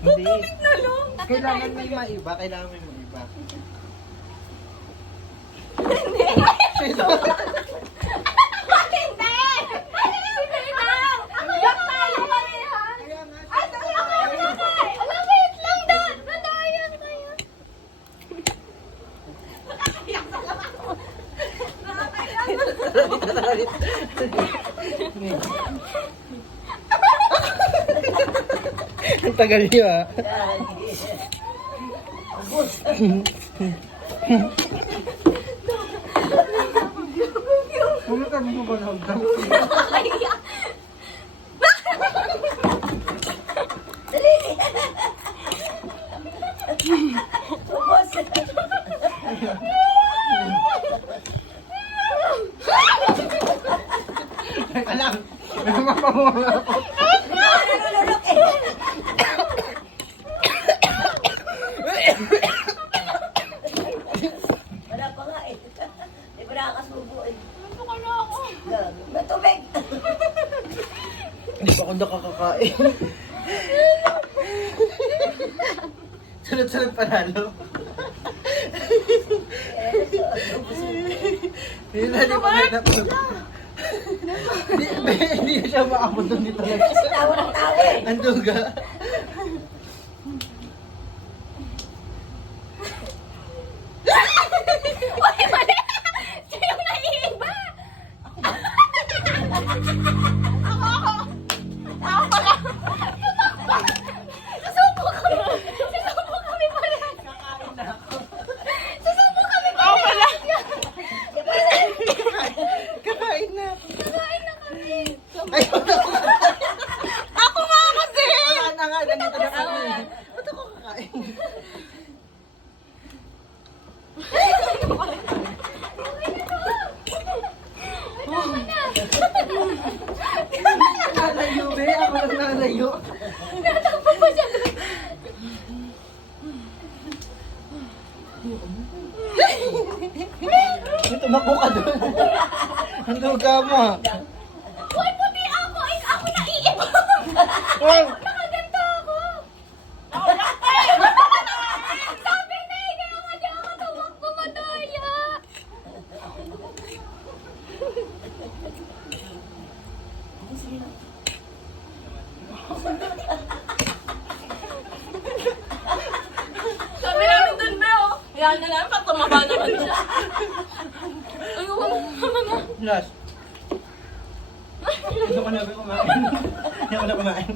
Hindi. Na lang. Kailangan may maiba. Kailangan may maiba. Hindi. Sino? Hindi! Sige lang! Yak tayo pareha! Ay, dali ako yung nakay! Alam, wait lang doon! Nadayan kayo! Nakakayak na lang ako! Nakakayak na Ang tagal niyo ah. Pumunta mo ba na hagdan? nakakayak! Alam, may mga pamura ako. Wala pa nga eh. Di ba nakakasubo eh. Ano ka na ako? May tubig! Hindi pa ako nakakakain. Sunod-sunod panalo. Hindi pa po. Hindi siya maabot doon dito. Tawa ng tawa eh. Ang duga. Uy, mali! Siya yung naiiba! Ako! Ako pala! Susubo kami! Susubo kami pala! Susubo kami pala! Ako pala! Kakain na. Kakain na kami! Ay, Ako nga kasi! wala na nga. Ganito na kami. Ba't ako kakain? Nalayo, be. Ako lang nalayo. Natakbo pa siya doon. Tumakbo ka doon. Ang duga mo. Uy, puti ako! Ay, ako naiiba! Wow. Nakaganto ako! Sabi na eh, kaya nga di ako tumakbo madaya! Sabi namin dun, Beo! Ayan na lang, patumaba naman siya. Ayoko na. Last. Hindi ko na kumain. Hindi ko na kumain.